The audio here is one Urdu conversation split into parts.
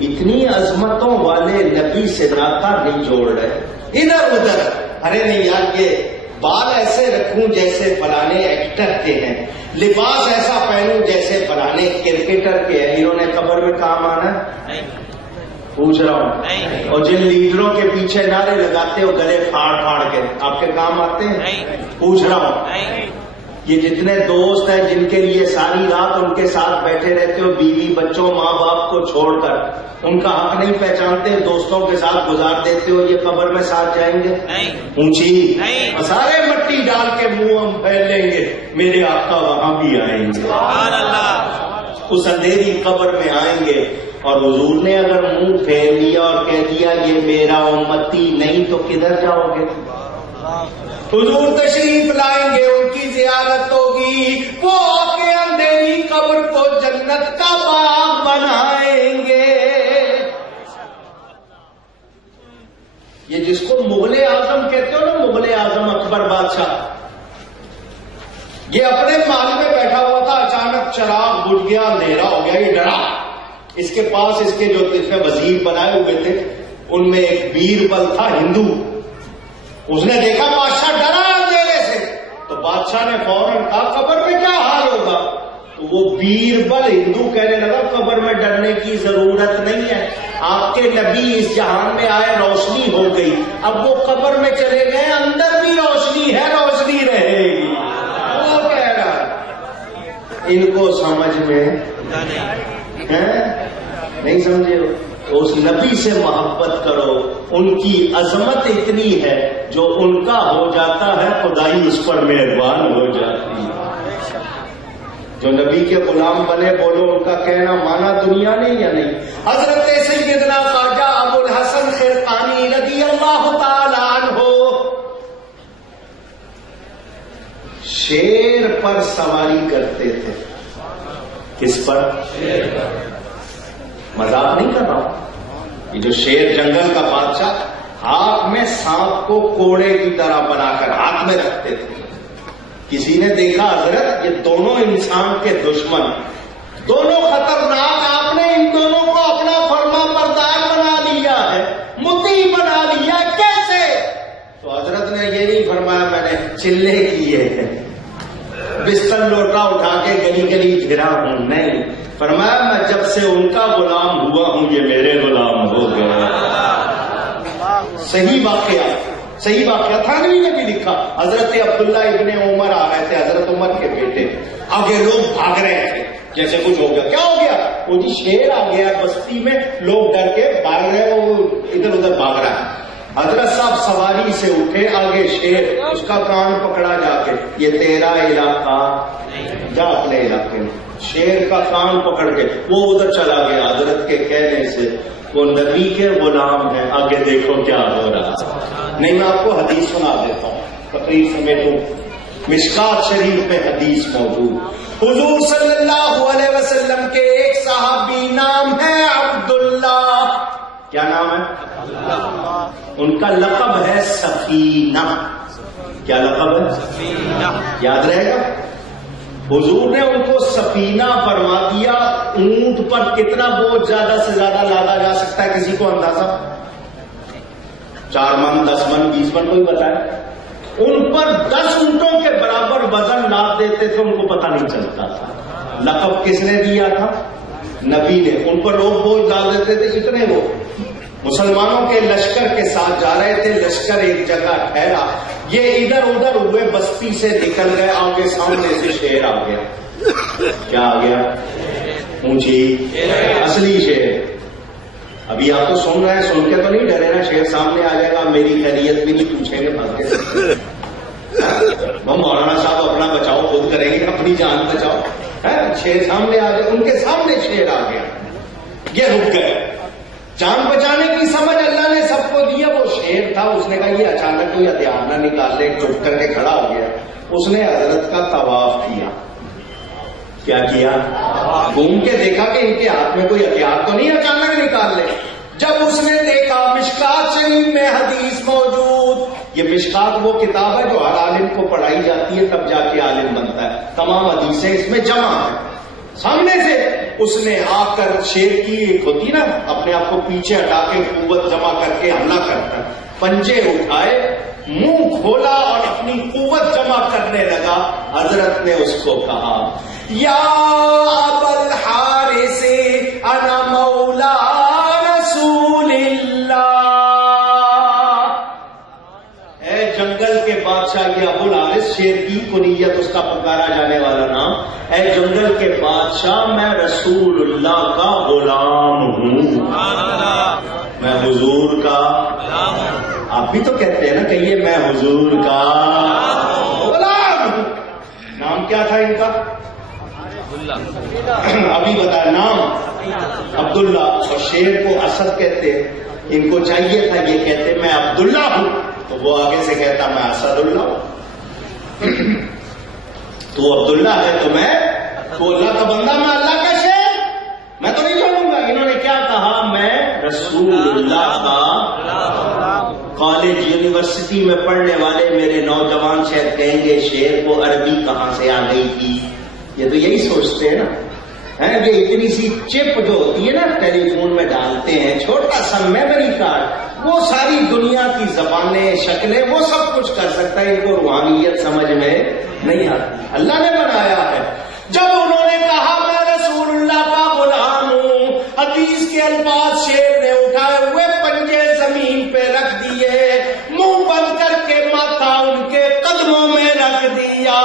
اتنی عظمتوں والے نبی سے ناتا نہیں جوڑ رہے، ادھر ادھر. ارے نہیں یار، یہ بال ایسے رکھوں جیسے فلانے ایکٹر کے ہیں، لباس ایسا پہنوں جیسے فلانے کرکٹر کے ہیں. انہوں نے قبر میں کام آنا ہے؟ پوچھ رہا ہوں. اور جن لیڈروں کے پیچھے نعرے لگاتے ہو گلے پھاڑ پھاڑ کے، آپ کے کام آتے ہیں؟ پوچھ رہا ہوں. یہ جتنے دوست ہیں جن کے لیے ساری رات ان کے ساتھ بیٹھے رہتے ہو، بیوی بچوں ماں باپ کو چھوڑ کر، ان کا حق نہیں پہچانتے، دوستوں کے ساتھ گزار دیتے ہو، یہ قبر میں ساتھ جائیں گے؟ اونچی سارے مٹی ڈال کے منہ ہم پھیل لیں گے، میرے آقا وہاں بھی آئیں گے، اس اندھیری قبر میں آئیں گے. اور حضور نے اگر منہ پھیر لیا اور کہہ دیا یہ میرا امتی نہیں تو کدھر جاؤ گے؟ حضور تشریف لائیں گے، ان کی زیارت ہوگی، وہ آ کے اندھیری قبر کو جنت کا باغ بنائیں گے. یہ جس کو مغل اعظم کہتے ہو نا، مغل اعظم اکبر بادشاہ، یہ اپنے محل میں بیٹھا ہوا تھا، اچانک چراغ بجھ گیا، اندھیرا ہو گیا، یہ ڈرا. اس کے پاس اس کے جو وزیر بنائے ہوئے تھے ان میں ایک بیربل تھا ہندو. اس نے دیکھا بادشاہ ڈرا اندھیرے سے، تو بادشاہ نے فوراً کہا قبر میں کیا حال ہوگا؟ تو وہ بیربل ہندو کہنے لگا قبر میں ڈرنے کی ضرورت نہیں ہے، آپ کے نبی اس جہان میں آئے، روشنی ہو گئی، اب وہ قبر میں چلے گئے، اندر بھی روشنی ہے، روشنی رہے گی. وہ کہہ رہا ہے. ان کو سمجھ میں نہیں سمجھے ہو تو اس نبی سے محبت کرو، ان کی عظمت اتنی ہے جو ان کا ہو جاتا ہے خدائی اس پر مہربان ہو جاتی ہے. جو نبی کے غلام بنے، بولو ان کا کہنا مانا دنیا نے یا نہیں؟ حضرت سیدنا خواجہ ابو الحسن خرقانی رضی اللہ تعالی عنہ شیر پر سواری کرتے تھے. کس پر؟ مذاق نہیں کر رہا ہوں. یہ جو شیر جنگل کا بادشاہ ہاتھ میں سانپ کو کوڑے کی طرح بنا کر ہاتھ میں رکھتے تھے. کسی نے دیکھا حضرت یہ دونوں انسان کے دشمن، دونوں خطرناک، آپ نے ان دونوں کو اپنا فرما بردار بنا لیا ہے، مطیع بنا لیا، کیسے؟ تو حضرت نے یہ نہیں فرمایا میں نے چلے کیے ہیں، بستر لوٹا اٹھا کے گلی گلی پھرا ہوں، نہیں، فرمایا میں جب سے ان کا غلام ہوا ہوں یہ میرے غلام ہو گئے. صحیح واقعہ تھانوی نے بھی لکھا. حضرت عبداللہ ابن عمر آ رہے تھے، حضرت عمر کے بیٹے، آگے لوگ بھاگ رہے تھے جیسے کچھ ہو گیا. کیا ہو گیا؟ وہ جی شیر آ گیا بستی میں، لوگ ڈر کے بھاگ رہے، وہ ادھر ادھر بھاگ رہا ہے. حضرت صاحب سواری سے اٹھے، آگے شیر، اس کا کان پکڑا جا کے، یہ تیرا علاقہ، جا اپنے علاقے میں. شیر کا کان پکڑ کے وہ ادھر چلا گیا. حضرت کے کہنے سے وہ نبی کے غلام ہیں، آگے دیکھو کیا ہو رہا. نہیں میں آپ کو حدیث سنا دیتا ہوں، تقریر سمیٹوں. مشکات شریف میں حدیث موجود، حضور صلی اللہ علیہ وسلم کے ایک صحابی نام ہے عبداللہ. کیا نام ہے؟ ان کا لقب ہے سفینہ. کیا لقب ہے؟ سفینہ. یاد رہے گا. حضور نے ان کو سفینہ فرما دیا. اونٹ پر کتنا بوجھ زیادہ سے زیادہ لادا جا سکتا ہے کسی کو اندازہ؟ 4 من 10 من 20 من کوئی بتائے؟ ان پر 10 اونٹوں کے برابر وزن لاد دیتے تھے، ان کو پتہ نہیں چلتا تھا. لقب کس نے دیا تھا؟ نبی نے. ان پر لوگ بوجھ ڈال دیتے تھے. اتنے وہ مسلمانوں کے لشکر کے ساتھ جا رہے تھے، لشکر ایک جگہ ٹھہرا، یہ ادھر ادھر ہوئے، بستی سے نکل گئے، آگے سامنے سے شیر آ گیا. کیا آ گیا؟ اونچی اصلی شیر. ابھی آپ تو سن رہے ہیں، سن کے تو نہیں ڈرے نا، شیر سامنے آ جائے گا میری خیریت بھی نہیں پوچھیں گے بھاگ کے. وہ مولانا صاحب اپنا بچاؤ خود کریں گے، اپنی جان بچاؤ. شیر سامنے آ گئے، ان کے سامنے شیر آ گیا، یہ رک گئے. جان بچانے کی سمجھ اللہ نے سب کو دیا. وہ شیر تھا، اس نے کہا یہ اچانک کوئی ہتھیار نہ نکال لے، چپ کر کے کھڑا ہو گیا. اس نے حضرت کا طواف کیا. کیا کیا؟ گھوم کے دیکھا کہ ان کے ہاتھ میں کوئی ہتھیار تو نہیں اچانک نکال لے. جب اس نے دیکھا، مشکات شریف میں حدیث موجود. یہ مشکات وہ کتاب ہے جو ہر عالم کو پڑھائی جاتی ہے، تب جا کے عالم بنتا ہے. تمام حدیثیں اس میں جمع ہیں. سامنے سے اس نے آ کر شیر کی ایک ہوتی نا اپنے آپ کو پیچھے ہٹا کے قوت جمع کر کے حملہ کرتا، پنجے اٹھائے، منہ کھولا اور اپنی قوت جمع کرنے لگا. حضرت نے اس کو کہا یا ابا الحارث انا مولا رسول اللہ. اے جنگل کے بادشاہ، یہ ابو الحارث شیر کی کنیت، اس کا پکارا جانے والا نام. اے جنگل کے بادشاہ، میں رسول اللہ کا غلام ہوں، میں حضور کا آپ بھی تو کہتے ہیں نا، کہیے میں حضور کا غلام ہوں. نام کیا تھا ان کا؟ ابھی بتا نام عبداللہ. اور شیر کو اسد کہتے ہیں. ان کو چاہیے تھا یہ کہتے میں عبداللہ ہوں، تو وہ آگے سے کہتا میں اسد اللہ ہوں. تو عبداللہ ہے تو میں تو اللہ کا بندہ، میں اللہ کا شیر، میں تو نہیں چھوڑوں گا. انہوں نے کیا کہا؟ میں رسول اللہ کا. کالج یونیورسٹی میں پڑھنے والے میرے نوجوان شاید کہیں گے شیر کو عربی کہاں سے آ گئی تھی. یہ تو یہی سوچتے ہیں نا. یہ اتنی سی چپ جو ہوتی ہے نا ٹیلی فون میں ڈالتے ہیں، چھوٹا سا میموری کارڈ، وہ ساری دنیا کی زبانیں، شکلیں، وہ سب کچھ کر سکتا ہے. ان کو روحانیت سمجھ میں نہیں آتی. اللہ نے بنایا ہے. جب انہوں نے کہا میں رسول اللہ کا غلام ہوں، حدیث کے الفاظ شیر نے اٹھائے ہوئے پنجے زمین پہ رکھ دیے، منہ بند کر کے ماتھا ان کے قدموں میں رکھ دیا.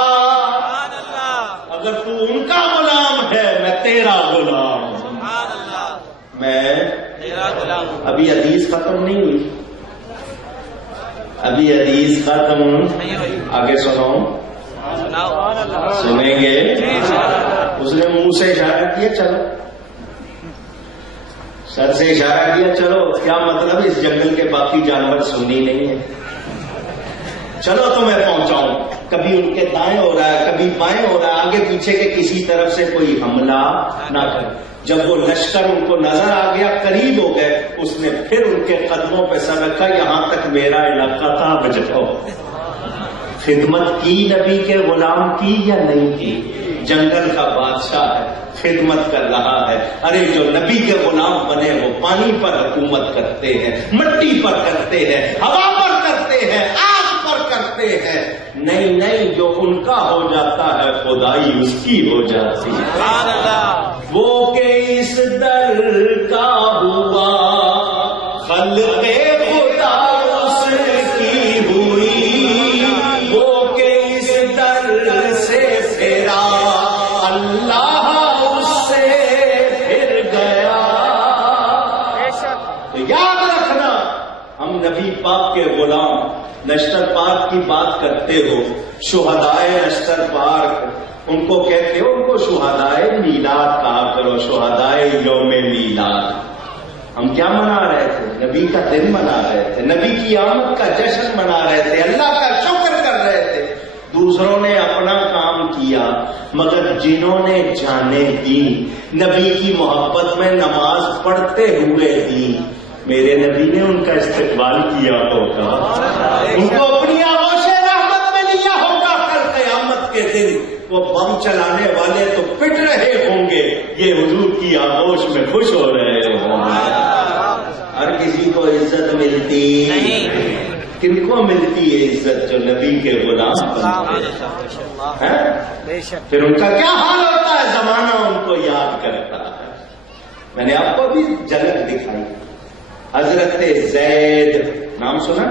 اگر تو ان کا غلام ہے، میں تیرا غلام ہوں. میں ابھی حدیث ختم نہیں ہوئی، ابھی حدیث ختم آگے سنو، سنیں گے. اس نے منہ سے اشارہ کیا چلو، سر سے اشارہ کیا چلو. کیا مطلب؟ اس جنگل کے باقی جانور سنی نہیں ہے، چلو تو میں پہنچاؤں. کبھی ان کے دائیں ہو رہا ہے، کبھی بائیں ہو رہا ہے، آگے پیچھے کے کسی طرف سے کوئی حملہ نہ کرے. جب وہ لشکر ان کو نظر آ گیا، قریب ہو گئے، اس نے پھر ان کے قدموں پہ سر رکھا. یہاں تک میرا علاقہ تھا، بجاؤ. خدمت کی نبی کے غلام کی یا نہیں کی؟ جنگل کا بادشاہ ہے، خدمت کر رہا ہے. ارے جو نبی کے غلام بنے وہ پانی پر حکومت کرتے ہیں، مٹی پر کرتے ہیں، ہوا پر کرتے ہیں، آگ پر کرتے ہیں. نہیں نہیں، جو ان کا ہو جاتا ہے خدائی اس کی ہو جاتی ہے. وہ کہ اس در کا ہوا خلق خدا اس کی ہوئی، وہ کہ اس در سے پھرا اللہ اس سے پھر گیا. تو یاد رکھنا، ہم نبی پاک کے غلام. نشتر پارک کی بات کرتے ہو، شہدائے نشتر پارک ان کو کہتے ہو، ان کو شہدائے میلاد کہا کرو، شہدائے یوم میلاد. ہم کیا منا رہے تھے؟ نبی کا دن منا رہے تھے، نبی کی آمد کا جشن منا رہے تھے، اللہ کا شکر کر رہے تھے. دوسروں نے اپنا کام کیا، مگر جنہوں نے جانیں دی نبی کی محبت میں نماز پڑھتے ہوئے دی، میرے نبی نے ان کا استقبال کیا ہوگا، ان کو اپنی آغوش رحمت میں لیا ہوگا. کل قیامت کے دن وہ بم چلانے والے تو پٹ رہے ہوں گے، یہ حضور کی آغوش میں خوش ہو رہے ہوں گے. ہر کسی کو عزت ملتی نہیں. کن کو ملتی ہے عزت؟ جو نبی کے غلام بنتے ہیں. پھر ان کا کیا حال ہوتا ہے؟ زمانہ ان کو یاد کرتا ہے. میں نے آپ کو بھی جھلک دکھائی. حضرت زید نام سنا؟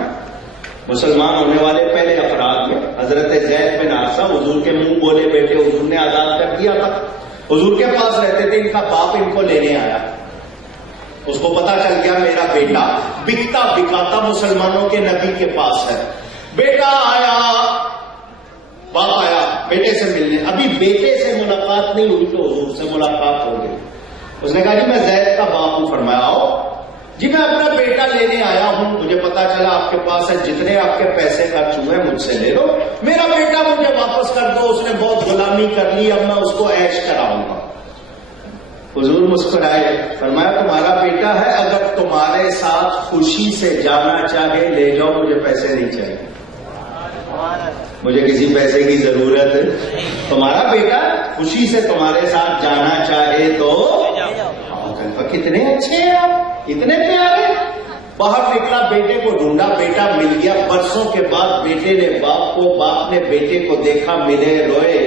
مسلمان ہونے والے پہلے افراد میں حضرت زید بن حارثہ، حضور کے منہ بولے بیٹے حضور نے آزاد کر دیا تھا. حضور کے پاس رہتے تھے. ان کا باپ ان کو لینے آیا، اس کو پتا چل گیا میرا بیٹا بکتا بکاتا مسلمانوں کے نبی کے پاس ہے. بیٹا آیا، باپ آیا بیٹے سے ملنے. ابھی بیٹے سے ملاقات نہیں ہوئی تو حضور سے ملاقات ہو گئی. اس نے کہا جی میں زید کا باپ ہوں. فرمایا آؤ. جی میں اپنا بیٹا لینے آیا ہوں، مجھے پتا چلا آپ کے پاس ہے، جتنے آپ کے پیسے خرچ ہوئے مجھ سے لے لو، میرا بیٹا مجھے واپس کر دو، اس نے بہت غلامی کر لی، اب میں اس کو عیش کراؤں گا. حضور مسکرائے، فرمایا تمہارا بیٹا ہے، اگر تمہارے ساتھ خوشی سے جانا چاہے لے جاؤ، مجھے پیسے نہیں چاہیے، مجھے کسی پیسے کی ضرورت ہے. تمہارا بیٹا خوشی سے تمہارے ساتھ جانا چاہے تو کتنے اچھے ہیں آپ، اتنے پیارے. باہر نکلا، بیٹے کو ڈھونڈا، بیٹا مل گیا. برسوں کے بعد بیٹے نے باپ کو، باپ نے بیٹے کو دیکھا، ملے، روئے.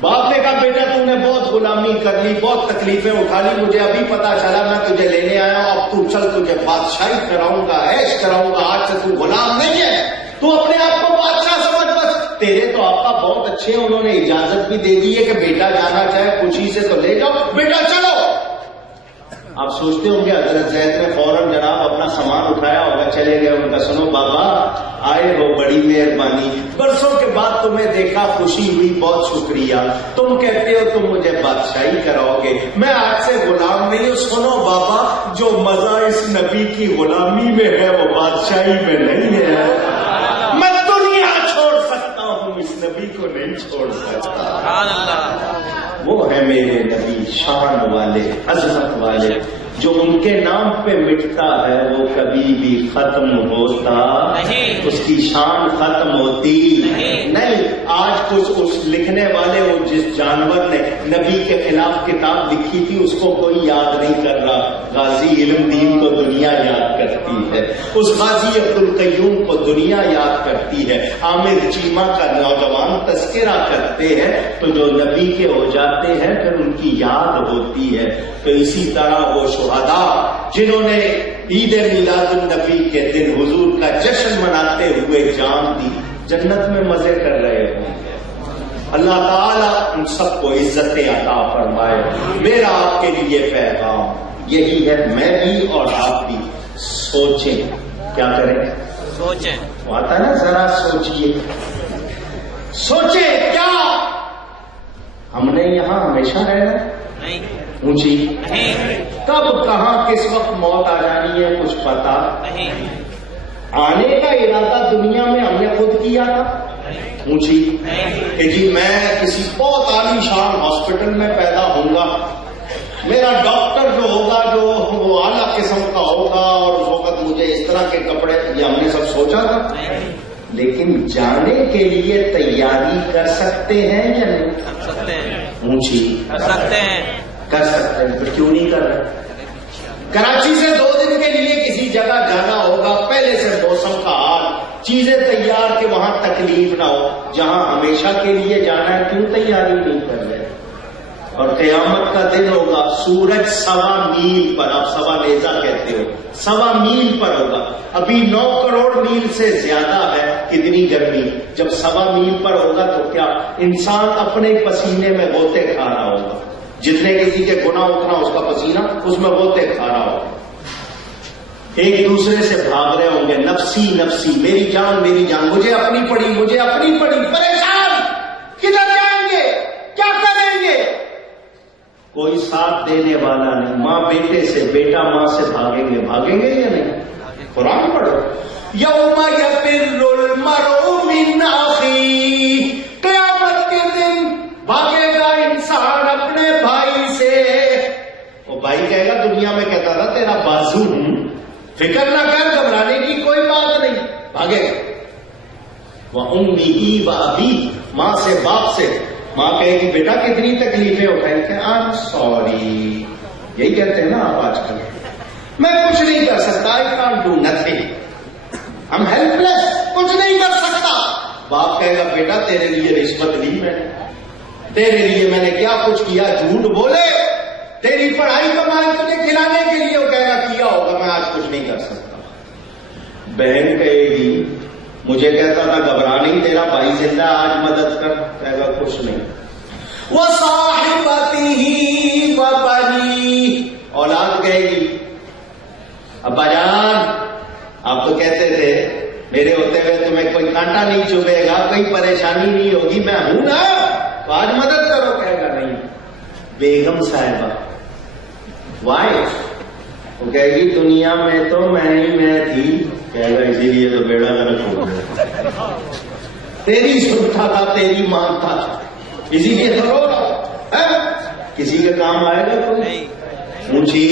باپ نے کہا بیٹا تم نے بہت غلامی کر لی، بہت تکلیفیں اٹھا لی، مجھے ابھی پتا چلا، میں تجھے لینے آیا ہوں، اب تو چل، تجھے بادشاہی کراؤں گا، عیش کراؤں گا، آج سے تو غلام نہیں ہے، تو اپنے آپ کو بادشاہ سمجھ. بس تیرے تو آقا بہت اچھے ہیں، انہوں نے اجازت بھی دے دی ہے کہ بیٹا جانا چاہے خوشی سے تو لے جاؤ، بیٹا چلو. آپ سوچتے ہوں گے حضرت زید نے فوراً جناب اپنا سامان اٹھایا ہوگا، چلے گئے. ان کا سنو بابا آئے ہو، بڑی مہربانی، برسوں کے بعد تمہیں دیکھا، خوشی ہوئی، بہت شکریہ. تم کہتے ہو تم مجھے بادشاہی کراؤ گے، میں آج سے غلام نہیں ہوں. سنو بابا، جو مزہ اس نبی کی غلامی میں ہے وہ بادشاہی میں نہیں ہے. میں دنیا چھوڑ سکتا ہوں، اس نبی کو نہیں چھوڑ سکتا. وہ ہے میرے نبی، شان والے، عظمت والے. جو ان کے نام پہ مٹتا ہے وہ کبھی بھی ختم ہوتا نہیں، اس کی شان ختم ہوتی نہیں. آج کچھ اس لکھنے والے، وہ جس جانور نے نبی کے خلاف کتاب لکھی تھی، اس کو کوئی یاد نہیں کر رہا. غازی علم دین کو دنیا یاد کرتی ہے، اس غازی عبد القیوم کو دنیا یاد کرتی ہے. عامر چیمہ کا نوجوان تذکرہ کرتے ہیں تو جو نبی کے ہو جاتے ہیں پھر ان کی یاد ہوتی ہے. تو اسی طرح وہ شہداء جنہوں نے عید میلاد النبی کے دن حضور کا جشن مناتے ہوئے جان دی، جنت میں مزے کر رہے ہوں گے. اللہ تعالیٰ ان سب کو عزت عطا فرمائے. میرا آپ کے لیے پیغام یہی ہے، میں بھی اور آپ بھی سوچیں. کیا کریں؟ سوچیں. وہ آتا نا، ذرا سوچئے، سوچیں. کیا ہم نے یہاں ہمیشہ رہنا؟ نہیں. اونچی کب کہاں کس وقت موت آ جانی ہے کچھ پتا نہیں. آنے کا ارادہ دنیا میں ہم نے خود کیا تھا. اونچی کہ جی میں کسی بہت عالی شان ہاسپٹل میں پیدا ہوں گا، میرا ڈاکٹر جو ہوگا جو وہ اعلیٰ قسم کا ہوگا، اور اس وقت مجھے اس طرح کے کپڑے، یہ ہم نے سب سوچا تھا. لیکن جانے کے لیے تیاری کر سکتے ہیں یا نہیں؟ کر سکتے ہیں. اونچی کر سکتے ہیں. کر سکتے ہیں تو کیوں نہیں کر رہے؟ کراچی سے 2 دن کے لیے کسی جگہ جانا ہوگا، پہلے سے موسم کا حال، چیزیں تیار کہ وہاں تکلیف نہ ہو. جہاں ہمیشہ کے لیے جانا ہے کیوں تیاری نہیں کر رہے؟ اور قیامت کا دن ہوگا، سورج 1.25 میل پر، آپ 1.25 نیزہ کہتے ہو، 1.25 میل پر ہوگا. ابھی 9 کروڑ میل سے زیادہ ہے کتنی گرمی. جب 1.25 میل پر ہوگا تو کیا انسان اپنے پسینے میں غوطے کھا رہا ہوگا. جتنے کسی کے گناہ اتنا اس کا پسینہ، اس میں غوطے کھا رہا ہوگا. ایک دوسرے سے بھاگ رہے ہوں گے، نفسی نفسی، میری جان میری جان، مجھے اپنی پڑی، مجھے اپنی پڑی. پریشان، کدھر جائیں گے، کیا کریں گے؟ کوئی ساتھ دینے والا نہیں. ماں بیٹے سے، بیٹا ماں سے بھاگیں گے. بھاگیں گے یا نہیں؟ قرآن پڑھو. یوم یفر المرء من اخیہ، قیامت کے دن بھاگے گا انسان اپنے بھائی سے. وہ بھائی کہے گا، دنیا میں کہتا تھا تیرا بازو ہوں، فکر نہ کر، گھبرانے کی کوئی بات نہیں، بھاگے گا. وَأُمِّهِ وَأَبِيهِ، ماں سے، باپ سے. ماں کہے گی بیٹا کتنی تکلیفیں اٹھائیں کہ I'm sorry، یہی کہتے ہیں نا آپ آج کل، میں کچھ نہیں کر سکتا، I can't do nothing، I'm helpless، کچھ نہیں کر سکتا. باپ کہے گا بیٹا تیرے لیے رشوت لی میں نے، تیرے لیے میں نے کیا کچھ کیا، جھوٹ بولے، تیری پڑھائی کمائی تجھے کھلانے کے لیے. وہ کہے گا کیا ہوگا، میں آج کچھ نہیں کر سکتا. بہن کہے گی مجھے کہتا تھا گھبرا نہیں، تیرا بھائی زندہ، آج مدد کر. کہے گا کچھ نہیں. وَصَاحِبَتِهِ وَبَنِيهِ، اولاد کہے گی ابا جان آپ تو کہتے تھے میرے ہوتے ہوئے تمہیں کوئی کانٹا نہیں چبھے گا، کوئی پریشانی نہیں ہوگی، میں ہوں نا، تو آج مدد کرو. کہے گا نہیں. بیگم صاحبہ، وائف، وہ کہے گی دنیا میں تو میں تھی. کہے گا اسی لیے تو بیڑا غرق ہو گیا، تیری سنتا تھا، تیری مانتا تھا، اسی لیے تو رو رہا. کسی کے کام آئے گا کوئی؟ اونچی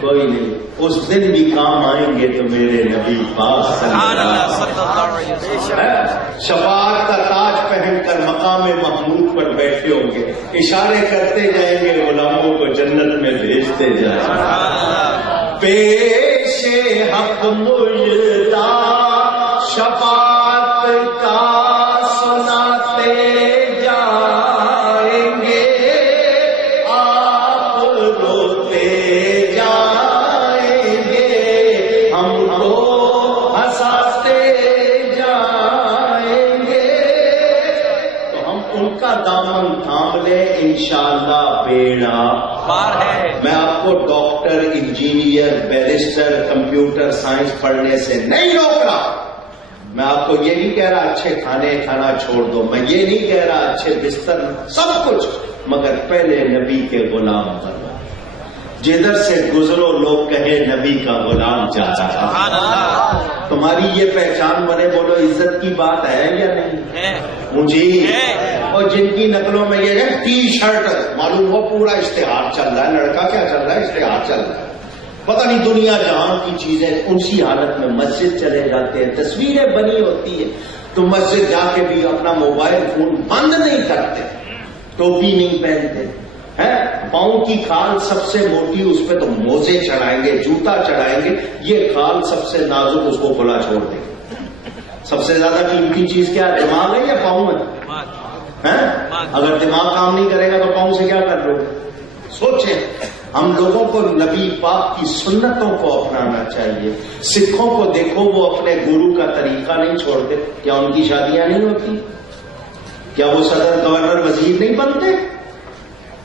کوئی نہیں. اس دن بھی کام آئیں گے تو میرے نبی پاک صلی اللہ علیہ وسلم شفاعت کا تاج پہن کر مقام محمود پر بیٹھے ہوں گے, اشارے کرتے جائیں گے, غلاموں کو جنت میں بھیجتے جائیں گے. پیش حق مجدا شفاعت کا سناتے جائیں گے, آپ روتے جائیں گے, ہم کو ہنساتے جائیں گے. تو ہم ان کا دامن تھام لیں, انشاءاللہ بیڑا پار ہے. میں آپ کو doctor, engineer, barrister, computer science پڑھنے سے نہیں روک رہا. میں آپ کو یہ نہیں کہہ رہا اچھے کھانے کھانا چھوڑ دو, میں یہ نہیں کہہ رہا اچھے بستر سب کچھ, مگر پہلے نبی کے غلام بنو. جدھر سے گزرو لوگ کہے نبی کا غلام جا رہا. تمہاری یہ پہچان بنے, بولو عزت کی بات ہے یا نہیں؟ جی. اور جن کی نقلوں میں یہ ہے ٹی شرٹ, معلوم ہو پورا اشتہار چل رہا ہے, لڑکا کیا چل رہا ہے, اشتہار چل رہا ہے, پتہ نہیں دنیا جہاں کی چیزیں. اسی حالت میں مسجد چلے جاتے ہیں, تصویریں بنی ہوتی ہیں, تو مسجد جا کے بھی اپنا موبائل فون بند نہیں کرتے, ٹوپی نہیں پہنتے ہیں, پاؤں کی کھال سب سے موٹی, اس پہ تو موزے چڑھائیں گے, جوتا چڑھائیں گے, یہ کھال سب سے نازک, اس کو کھلا چھوڑ دیں گے. سب سے زیادہ قیمتی چیز کیا ہے, دماغ ہے یا پاؤں ہے؟ اگر دماغ کام نہیں کرے گا تو پاؤں سے کیا کر لو گے؟ سوچیں. ہم لوگوں کو نبی پاک کی سنتوں کو اپنانا چاہیے. سکھوں کو دیکھو, وہ اپنے گرو کا طریقہ نہیں چھوڑتے. کیا ان کی شادیاں نہیں ہوتی؟ کیا وہ صدر, گورنر, وزیر نہیں بنتے؟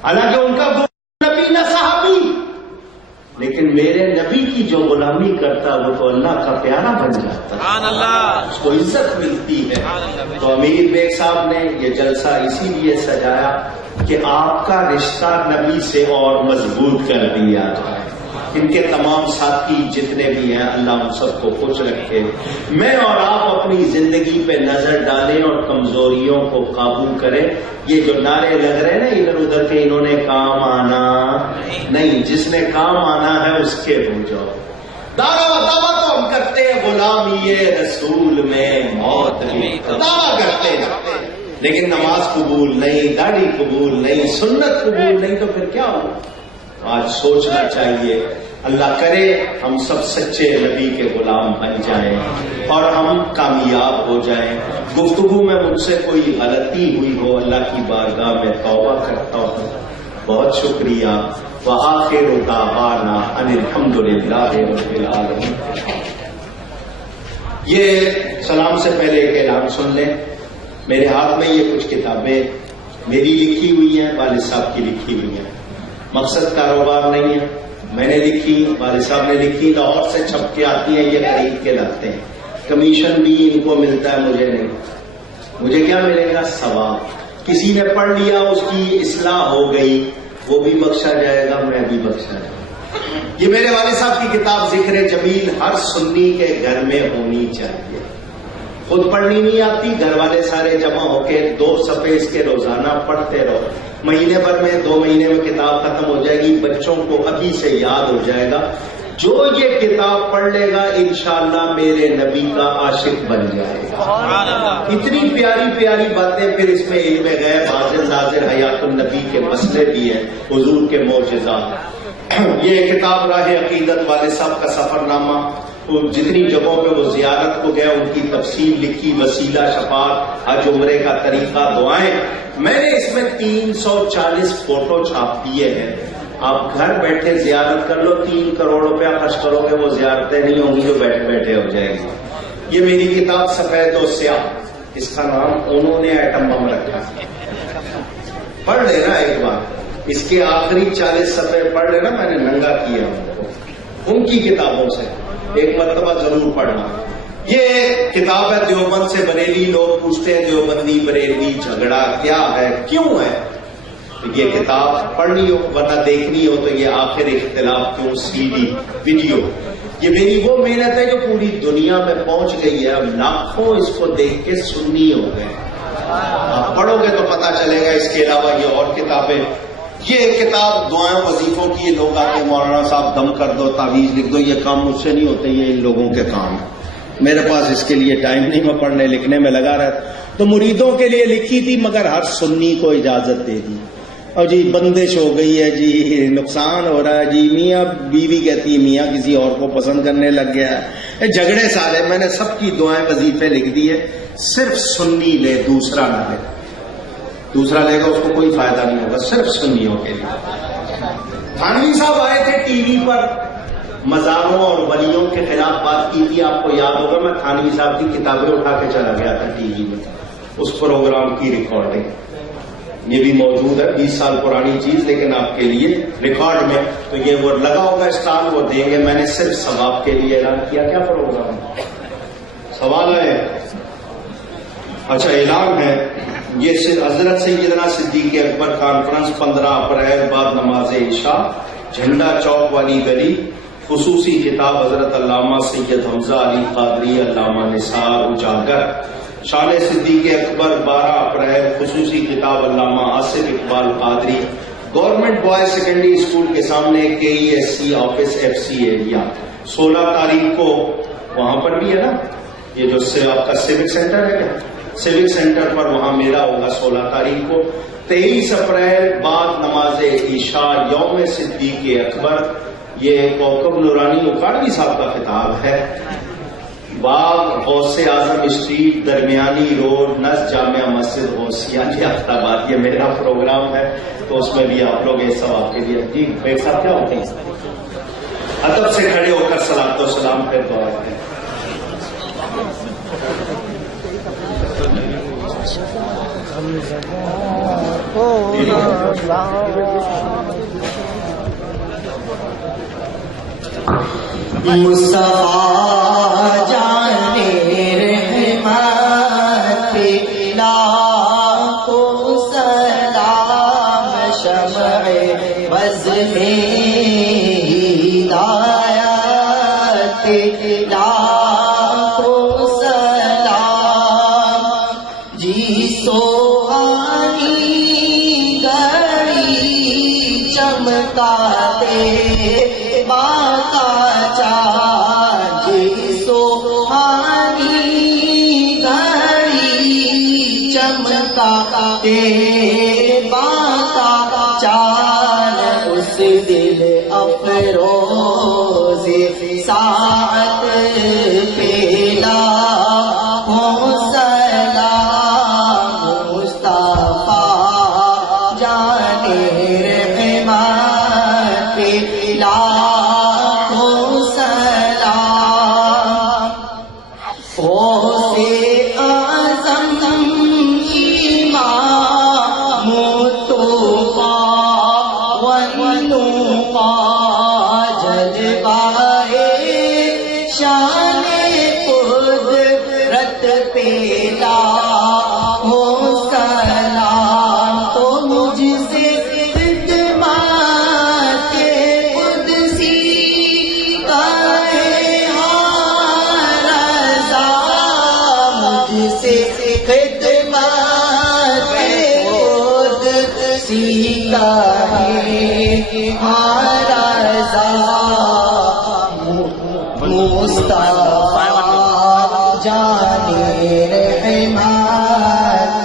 حالانکہ ان کا گرو نبی نہ صحابی. لیکن میرے نبی کی جو غلامی کرتا وہ تو اللہ کا پیارا بن جاتا ہے, اس کو عزت ملتی ہے. تو امیر بیگ صاحب نے یہ جلسہ اسی لیے سجایا کہ آپ کا رشتہ نبی سے اور مضبوط کر دیا جائے. ان کے تمام ساتھی جتنے بھی ہیں, اللہ ہم سب کو خوش رکھے. میں اور آپ اپنی زندگی پہ نظر ڈالیں اور کمزوریوں کو قابو کریں. یہ جو نعرے لگ رہے ہیں نا ادھر ادھر کے, انہوں نے کام آنا نہیں, جس نے کام آنا ہے اس کے ہو جاؤ. دعویٰ تو ہم کرتے ہیں غلامی رسول میں موت بھی, دعویٰ کرتے ہیں, لیکن نماز قبول نہیں, داڑھی قبول نہیں, سنت قبول نہیں, تو پھر کیا ہو؟ آج سوچنا چاہیے. اللہ کرے ہم سب سچے نبی کے غلام بن جائیں اور ہم کامیاب ہو جائیں. گفتگو میں مجھ سے کوئی غلطی ہوئی ہو, اللہ کی بارگاہ میں توبہ کرتا ہوں. بہت شکریہ. وآخر دعوانا ان الحمد للہ رب العالمین. یہ سلام سے پہلے ایک اعلان سن لیں. میرے ہاتھ میں یہ کچھ کتابیں میری لکھی ہوئی ہیں, والد صاحب کی لکھی ہوئی ہیں. مقصد کاروبار نہیں ہے, میں نے لکھی, والد صاحب نے لکھی, لاہور سے چھپ کے آتی ہیں, یہ خرید کے لاتے ہیں. کمیشن بھی ان کو ملتا ہے, مجھے نہیں. مجھے کیا ملے گا؟ ثواب. کسی نے پڑھ لیا, اس کی اصلاح ہو گئی, وہ بھی بخشا جائے گا, میں بھی بخشا جائے گا. یہ میرے والد صاحب کی کتاب ذکر جمیل ہر سنی کے گھر میں ہونی چاہیے. خود پڑھنی نہیں آتی, گھر والے سارے جمع ہو کے 2 صفحے اس کے روزانہ پڑھتے رہو. مہینے بھر میں 2 مہینے میں کتاب ختم ہو جائے گی. بچوں کو ابھی سے یاد ہو جائے گا. جو یہ کتاب پڑھ لے گا انشاءاللہ میرے نبی کا عاشق بن جائے گا. اتنی پیاری پیاری باتیں, پھر اس میں علم غیب, حاضر ناظر, حیات النبی کے مسئلے بھی ہیں, حضور کے معجزات. یہ کتاب راہ عقیدت, والد صاحب کا سفر نامہ, جتنی جگہوں پہ وہ زیارت کو گئے ان کی تفصیل لکھی, وسیلہ, شفاعت, حج عمرے کا طریقہ, دعائیں. میں نے اس میں 340 فوٹو چھاپ دیے ہیں. آپ گھر بیٹھے زیارت کر لو, 3 کروڑ روپیہ خرچ کرو گے, وہ زیارتیں نہیں ہوں گی جو بیٹھے بیٹھے ہو جائے گی. یہ میری کتاب سفید و سیاہ, اس کا نام انہوں نے ایٹم بم رکھا. پڑھ لینا ایک بار, اس کے آخری 40 صفحے پڑھ لینا, میں نے ننگا کیا ان کی کتابوں سے, ایک مرتبہ ضرور پڑھنا. یہ کتاب ہے دیوبند سے بریلی. لوگ پوچھتے ہیں دیوبندی بریلی جھگڑا کیا ہے, کیوں ہے؟ یہ کتاب پڑھنی ہو, ورنہ دیکھنی ہو تو یہ آخر اختلاف کیوں CD ویڈیو. یہ میری وہ محنت ہے جو پوری دنیا میں پہنچ گئی ہے. اب لاکھوں اس کو دیکھ کے سنی ہو گئے. آپ پڑھو گے تو پتا چلے گا. اس کے علاوہ یہ اور کتابیں یہ کتاب دعائیں وظیفوں کی، یہ لوگ آتے مولانا صاحب دم کر دو، تعویذ لکھ دو، یہ کام مجھ سے نہیں ہوتے، یہ ان لوگوں کے کام ہے. میرے پاس اس کے لیے ٹائم نہیں، میں پڑھنے لکھنے میں لگا رہتا. تو مریدوں کے لیے لکھی تھی، مگر ہر سنی کو اجازت دے دی. اور جی بندش ہو گئی ہے، جی نقصان ہو رہا ہے، جی میاں بیوی کہتی ہے میاں کسی اور کو پسند کرنے لگ گیا ہے، جھگڑے سارے. میں نے سب کی دعائیں وظیفے لکھ دیے، صرف سنی لے، دوسرا نہ لے. دوسرا لے گا اس کو کوئی فائدہ نہیں ہوگا، صرف سنیوں کے لیے. تھانوی صاحب آئے تھے ٹی وی پر، مزاروں اور ولیوں کے خلاف بات کی تھی. آپ کو یاد ہوگا میں تھانوی صاحب کی کتابیں اٹھا کے چلا گیا تھا ٹی وی میں، اس پروگرام کی ریکارڈنگ یہ بھی موجود ہے، 20 سال پرانی چیز، لیکن آپ کے لیے ریکارڈ میں. تو یہ وہ لگا ہوگا اسٹال، وہ دیں گے. میں نے صرف ثواب کے لیے اعلان کیا. کیا پروگرام سوال ہے؟ اچھا اعلان ہے. یہ حضرت سیدنا صدیق اکبر کانفرنس 15 اپریل بعد نماز عشاء، جھنڈا چوک والی گلی. خصوصی خطاب حضرت علامہ سید حمزہ علی قادری علامہ نثار اجاگر. شان صدیق اکبر 12 اپریل. خصوصی خطاب علامہ Asif Iqbal Qadri. Government boys secondary school کے سامنے KESC آفس FC ایریا. 16 تاریخ کو وہاں پر بھی ہے نا، یہ جو آپ کا سیوک سینٹر ہے نا، سیوک سینٹر پر وہاں میلہ ہوگا 16 تاریخ کو. 23 اپریل بعد نماز عشاء، یوم صدیق اکبر. یہ کوکب نورانی اکاڑوی صاحب کا خطاب ہے. باغ غوث اعظم اسٹریٹ، درمیانی روڈ، نس جامع مسجد غوثیہ آفتاباد. یہ میرا پروگرام ہے، تو اس میں بھی آپ لوگ اس ثواب کے لیے. جی میرے ساتھ کیا ہوتے ہیں؟ ادب سے کھڑے ہو کر صلاۃ و سلام پھر دعا کریں. مصطفیٰ جانے رحمت لاکھوں سلام، شمع بز میں ہدایت لاکھوں سلام. جی سوہانی گھڑی چمکاتے باقا چار، جی سوہانی گھڑی چمکاتے باقا چار. اس دل افروز ساعت پیلا ہو سلام. مصطفیٰ جانے رحمت پیلا ہو سلام. غوث اعظم امام التقیٰ والنقیٰ، جلوۂ شان قدرت پیدا ہو سلام. تو مجھ سے خدمات قدسی کا ہے رضا، مجھ سے خدمات قدسی کا ہے رضا. مصطفیٰ جانے رحمت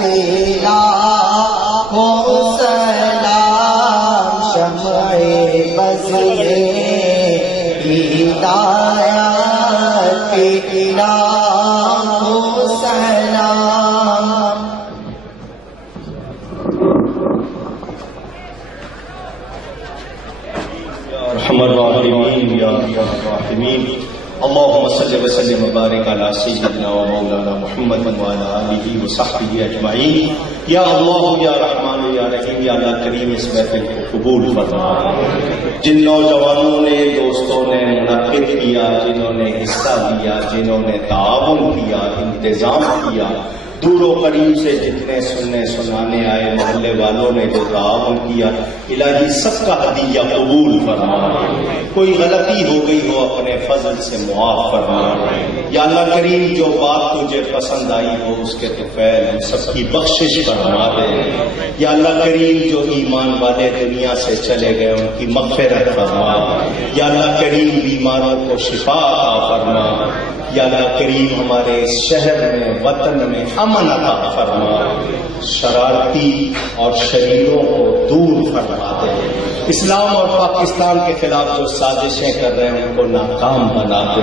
لاکھوں سلام، شمع بز میں ہدایت لاکھوں سلام. ارحم الراحمین یا ارحم الراحمین. اللهم صل وسلم وبارك على سيدنا ومولانا محمد وعلى آله وصحبه اجمعین. یا اللہ یا رحمان یا رحیم، یا اللہ کریم اس محفل کو قبول فرما. جن نوجوانوں نے، دوستوں نے منعقد کیا، جنہوں نے حصہ لیا، جنہوں نے تعاون کیا، انتظام کیا، دور و قریب سے جتنے سننے سنانے آئے، محلے والوں نے جو تعاون کیا، الہی سب کا ہدیہ قبول فرما، کوئی غلطی ہو گئی ہو اپنے فضل سے معاف فرما، یا اللہ کریم جو بات تجھے پسند آئی ہو اس کے طفیل ہم سب کی بخشش فرما دے، یا اللہ کریم جو ایمان والے دنیا سے چلے گئے ان کی مغفرت فرما، یا اللہ کریم بیماروں کو شفا عطا فرما، یا اللہ کریم ہمارے اس شہر میں وطن میں امن عطا فرما، شرارتی اور شریروں کو دور فرما دے، اسلام اور پاکستان کے خلاف جو سازشیں کر رہے ہیں ان کو ناکام بنا دے،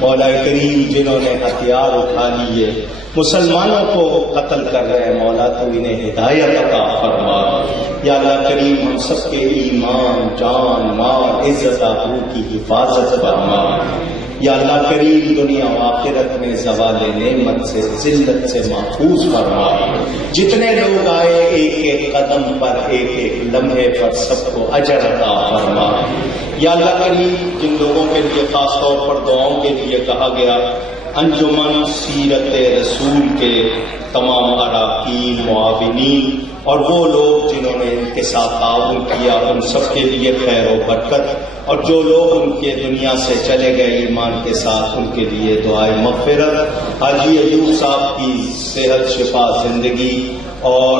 مولا کریم جنہوں نے ہتھیار اٹھا لیے مسلمانوں کو قتل کر رہے ہیں، مولا تو انہیں ہدایت عطا فرما، یا اللہ کریم ہم سب کے ایمان، جان، مال، عزت آبرو کی حفاظت فرما، یا اللہ کریم دنیا و آخرت میں زوال نعمت سے، ذلت سے محفوظ فرما، جتنے لوگ آئے ایک ایک قدم پر، ایک ایک لمحے پر سب کو اجر عطا فرما، یا اللہ کریم جن لوگوں کے لیے خاص طور پر دعاؤں کے لیے کہا گیا، انجمن سیرت رسول کے تمام اراکین، معاونین اور وہ لوگ جنہوں نے ان کے ساتھ تعاون کیا، ان سب کے لیے خیر و برکت، اور جو لوگ ان کے دنیا سے چلے گئے ایمان کے ساتھ ان کے لیے دعائے مغفرت، حاجی ایوب صاحب کی صحت، شفا، زندگی، اور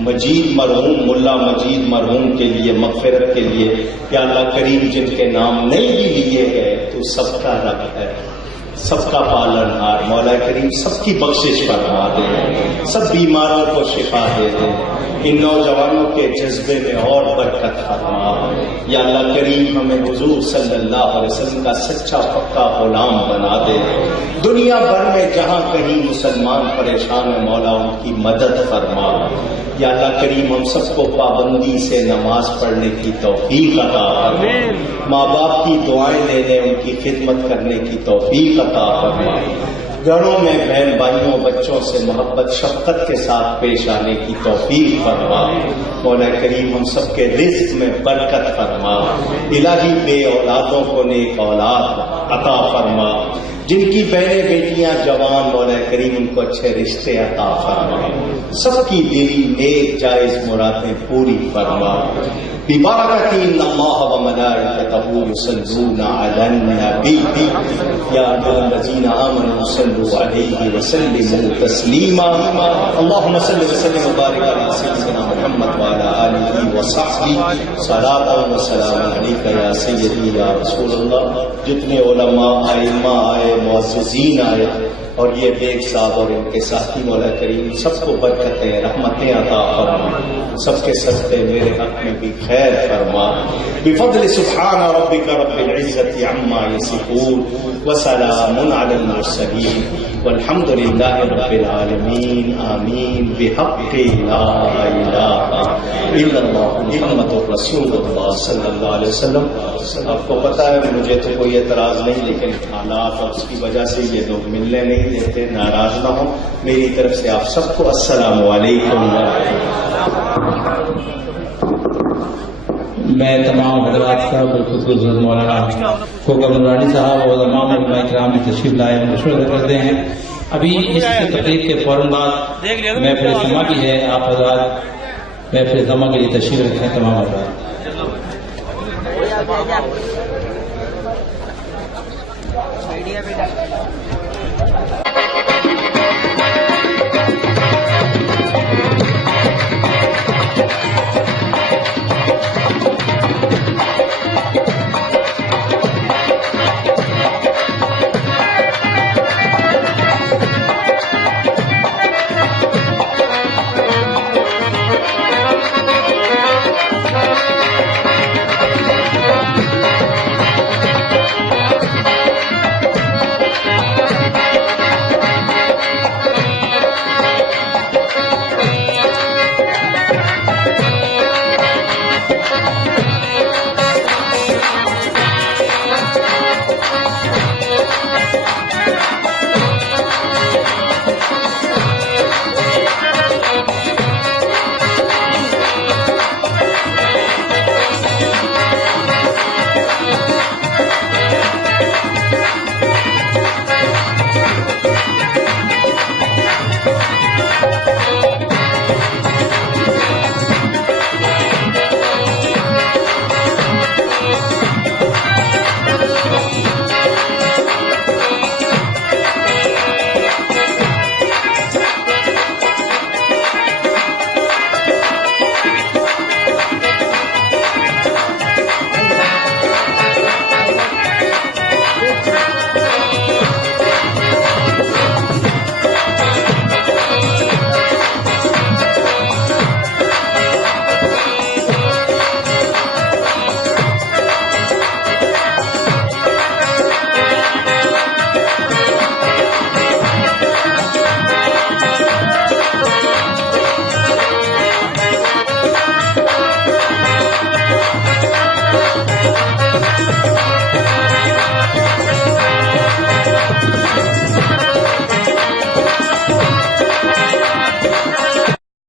مجید مرحوم، ملا مجید مرحوم کے لیے مغفرت کے لیے، یا اللہ کریم جن کے نام نہیں بھی لیے گئے تو سب کا رب ہے، سب کا پالن ہار، مولا کریم سب کی بخشش فرما دے، سب بیماروں کو شفا دے دے، ان نوجوانوں کے جذبے میں اور برکت فرما، یا اللہ کریم ہمیں حضور صلی اللہ علیہ وسلم کا سچا پکا غلام بنا دے، دنیا بھر میں جہاں کہیں مسلمان پریشان ہیں مولا ان کی مدد فرما، یا اللہ کریم ہم سب کو پابندی سے نماز پڑھنے کی توفیق عطا فرما، ماں باپ کی دعائیں لینے، ان کی خدمت کرنے کی توفیق عطا فرما، گھروں میں بہن بھائیوں بچوں سے محبت شفقت کے ساتھ پیش آنے کی توفیق فرما، مولا کریم ہم سب کے رزق میں برکت فرما، الہی بے اولادوں کو نیک اولاد عطا فرما، جن کی بہنیں بیٹیاں جوان مولا کریم ان کو اچھے رشتے عطا فرما، سب کی دلی نیک جائز مرادیں پوری فرما، ببرکت ان اللہ وملائکتہ یصلون علی النبی یا ایھا الذین آمنوا صلوا علیہ وسلموا تسلیما، اللهم صل وسلم وبارک علی سیدنا محمد وعلی آلہ وصحبہ، صلاۃ و سلام علیک یا سیدی یا رسول اللہ۔ جتنے علماء، ائمہ آئے، معززین آئے، اور یہ بیگ صاحب اور ان کے ساتھی مولا کریم سب کو برکتیں، رحمتیں عطا فرما، سب کے صدقے میرے حق میں بھی خیر فرما، بفضل سبحان ربک رب العزت عما یصفون وسلام علی المرسلین والحمد للہ رب العالمین، آمین، بحق لا الہ الا اللہ محمد رسول اللہ صلی اللہ علیہ وسلم۔ آپ کو پتا ہے مجھے تو کوئی اعتراض نہیں، لیکن حالات اور اس کی وجہ سے یہ لوگ ملنے نہیں دیتے، ناراض نہ ہوں، میری طرف سے آپ سب کو السلام علیکم۔ میں تمام حضرات کا بالخصوص مولانا کوکب نورانی صاحب اور تمام علماء کرام نے تشریف لائے مشورہ کرتے ہیں۔ ابھی اس تقریب کے فوراً بعد محفل جمعہ کی ہے، آپ حضرات محفل جمعہ کے لیے تشریف رکھیں تمام حضرات۔